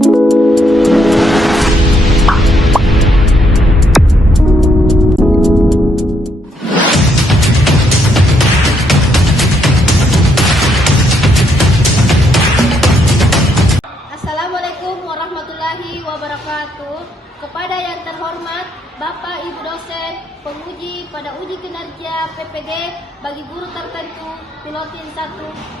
Assalamualaikum warahmatullahi wabarakatuh. Kepada yang terhormat Bapak Ibu dosen, penguji pada uji kinerja PPG bagi guru tertentu Pilotin 1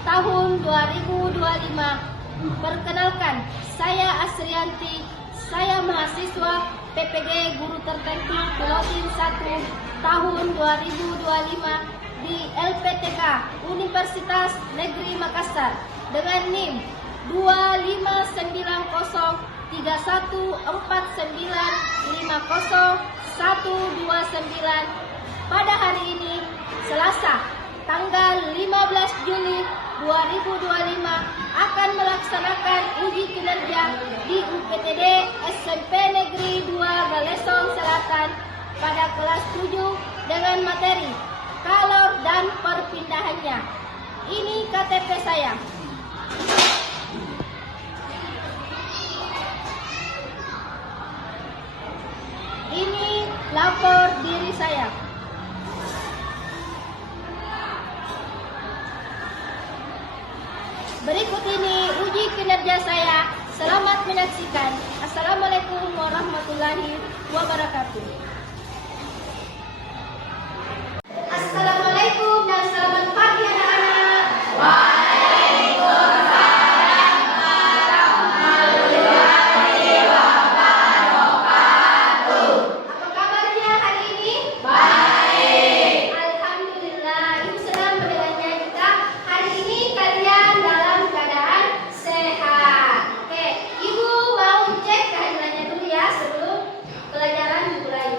tahun 2025. Perkenalkan, saya Asrianti, saya mahasiswa PPG guru tertentu Pilotin 1 tahun 2025 di LPTK Universitas Negeri Makassar dengan NIM 2591049502129 pada hari ini Selasa tanggal 15 Juli 2025 akan melaksanakan uji kinerja di UPTD SMP Negeri 2 Galesong Selatan pada kelas 7 dengan materi kalor dan perpindahannya. Ini KTP saya. Ini lapor diri saya. Berikut ini uji kinerja saya. Selamat menyaksikan. Assalamualaikum warahmatullahi wabarakatuh. Assalamualaikum dan selamat pagi anak-anak. Pelajaran dimulai.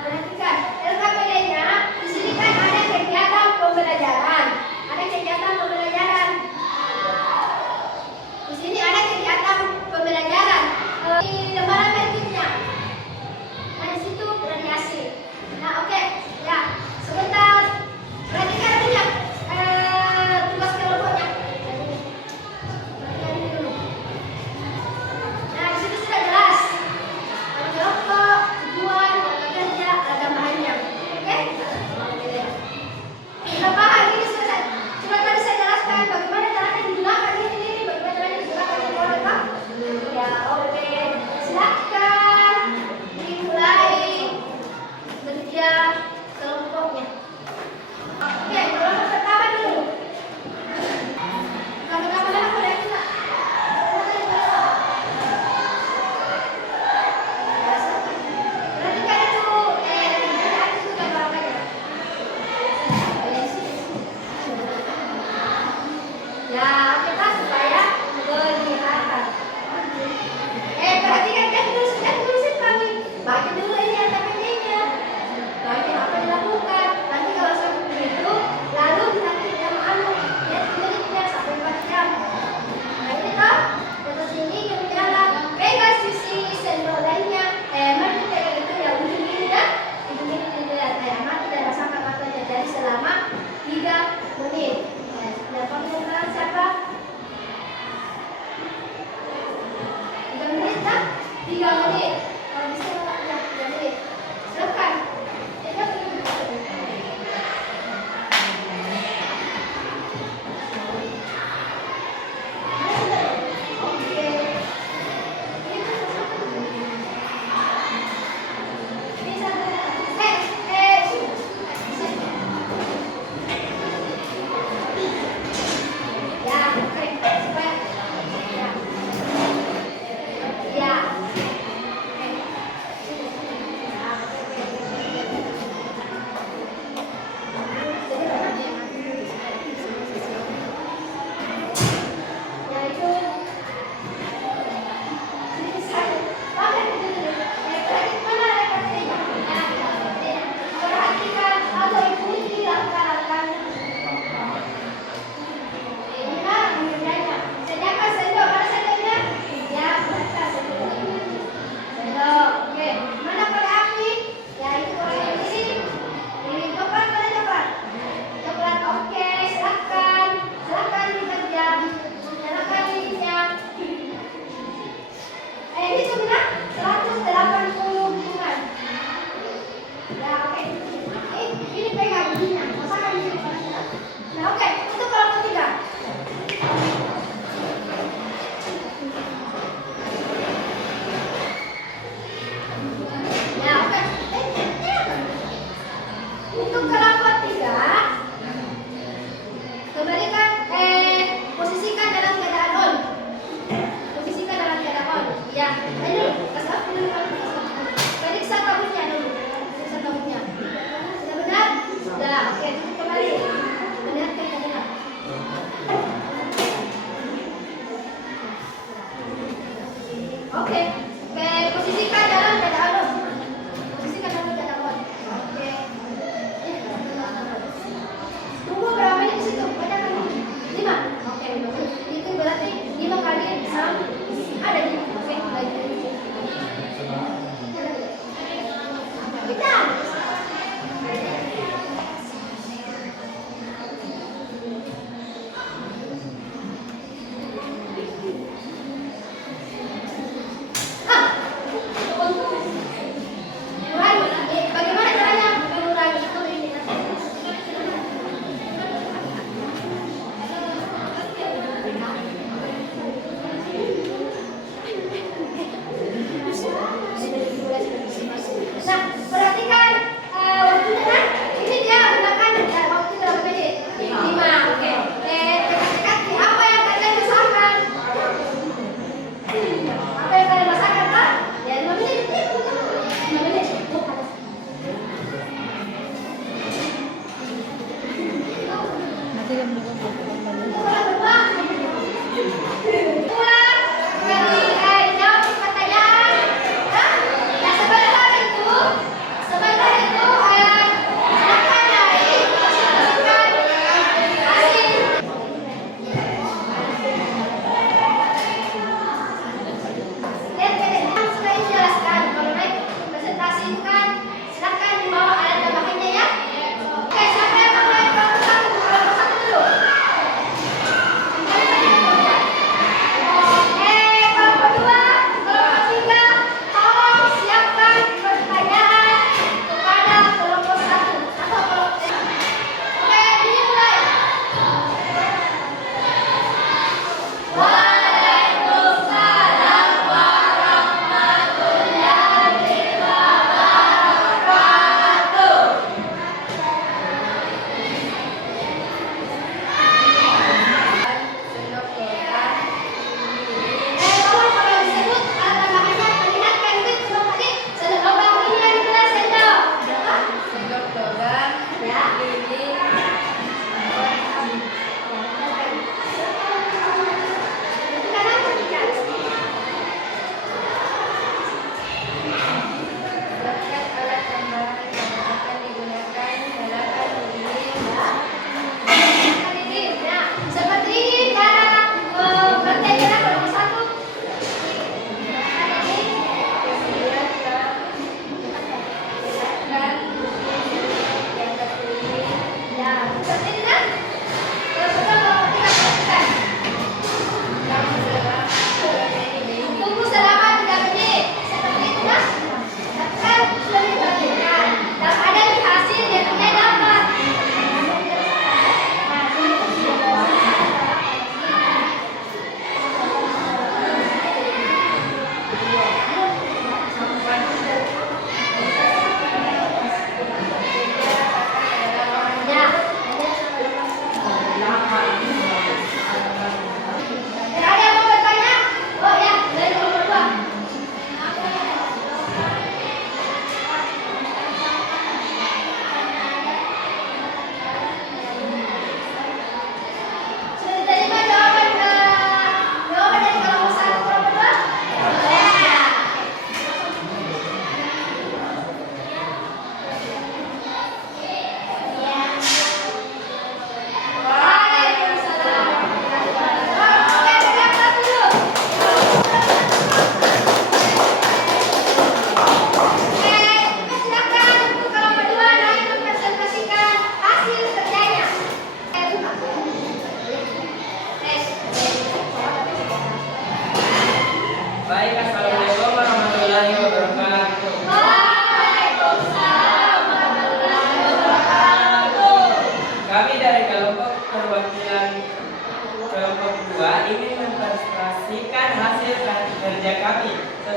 perhatikan. LKPD-nya di sini kan ada kegiatan pembelajaran. Ada kegiatan pembelajaran. Di sini ada kegiatan pembelajaran. Di lembaran berikutnya. Nah, di situ radiasi. Nah, oke. Ya, sebentar. Perhatikan punya tugas kelompoknya. Perhatikan ini dulu. Nah, di situ sudah jelas. Kelompok, tujuan, kerja, ada bahannya. Oke? Sudah paham ini sudah tadi saya jelaskan bagaimana caranya digunakan ini, bagaimana caranya digunakan ini oleh Pak? Ya, oke. Silakan dimulai kerja kelompoknya. Oke, kelompok pertama dulu. Kelompok pertama dulu boleh kita. Perhatikan itu, itu gambar apa ya? Ya, oke Pak, supaya kelihatan. Perhatikan kan tulisin kami. Baca dulu ini RTPD-nya. Baca apa yang dilakukan. Nanti kalau sampai begitu, lalu nanti kita lihat menitnya sampai 4 jam. Nah ini toh, dari sini kami jalan. Pegang sisi sendok lainnya. Mari pegang itu ya ujung ini dan ujung ini dilihat. Mati dan rasakan matanya. Jadi selama 3 menit. Dapat menentukan siapa? 3 menit kan? 3 menit. Kalau bisa ya 3 menit. Silakan. Oke. Bisa. Ya, oke. Supaya ya. Ya. Untuk kelompok 3, kembalikan posisikan dalam keadaan on. Posisikan dalam keadaan on. Ya, ayo kasih aku dulu. Periksa kabutnya dulu. Periksa kabutnya. Sudah benar? Sudah. Oke, tutup kembali. Lihat keadaan.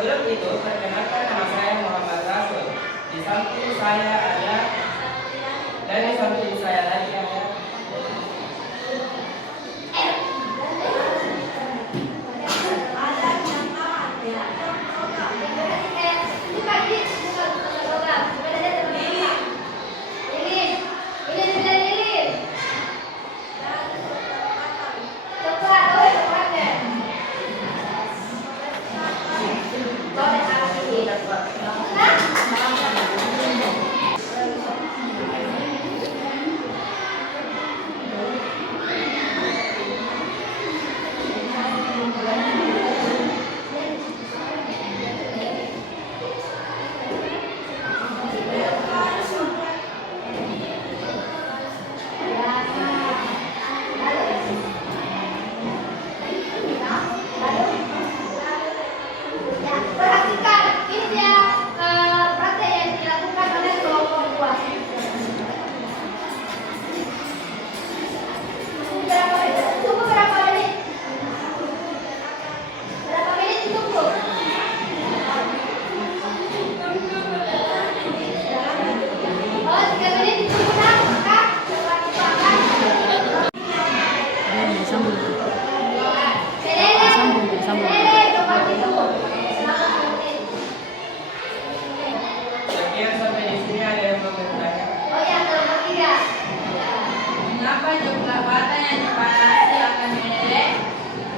Sebelum itu, perkenalkan nama saya Muhammad Rasul. Di samping saya ada, dan di samping saya lagi ada. Sekian sampai di sini, ada yang mau bertanya? Mengapa jumlah bata yang dipanasi akan meneleh?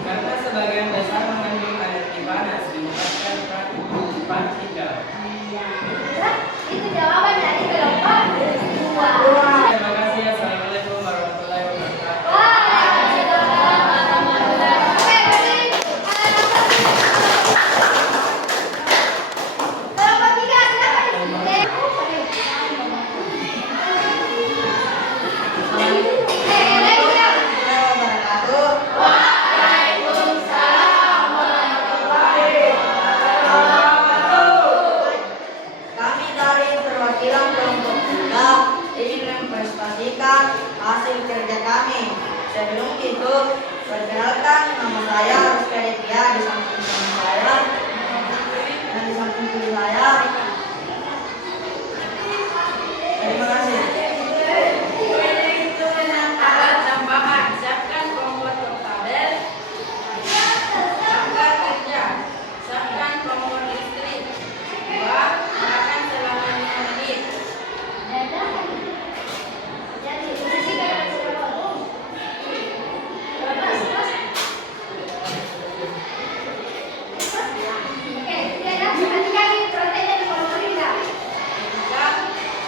Karena sebagian besar mengandung energi panas dibandingkan partikel. Itu jawaban dari kelompok dua. Terima kasih. Assalamualaikum warahmatullahi wabarakatuh. Kami dari perwakilan kelompok 3 ingin mempresentasikan hasil kerja kami. Sebelum itu, perkenalkan nama saya Rizky Aditya, di samping nama saya dan di samping kiri saya. Terima kasih. Alat tambahan, siapkan komputer tabel. Siapkan kerja, siapkan kompor listrik. 2. Makan selama 5 menit.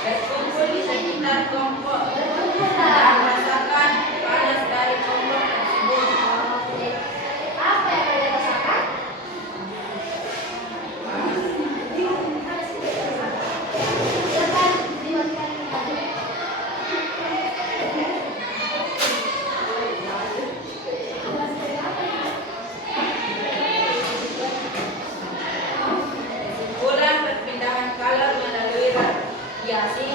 Berkumpul di sekitar kompor dan rasakan panas dari kompor tersebut. Apa yang kalian rasakan? Silakan dimakan. Kesimpulan perpindahan kalor melalui radiasi.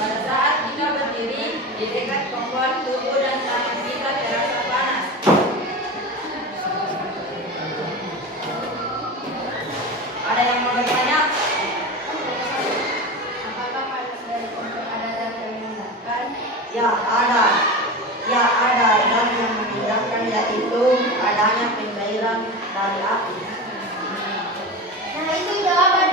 Pada saat kita berdiri di dekat kompor, tubuh dan tangan kita terasa panas. Ada yang mau bertanya? Apakah panas dari kompor ada zat yang memindahkan? Ya ada. Dan yang memindahkan yaitu adanya pencairan dari api. Nah, itu jawaban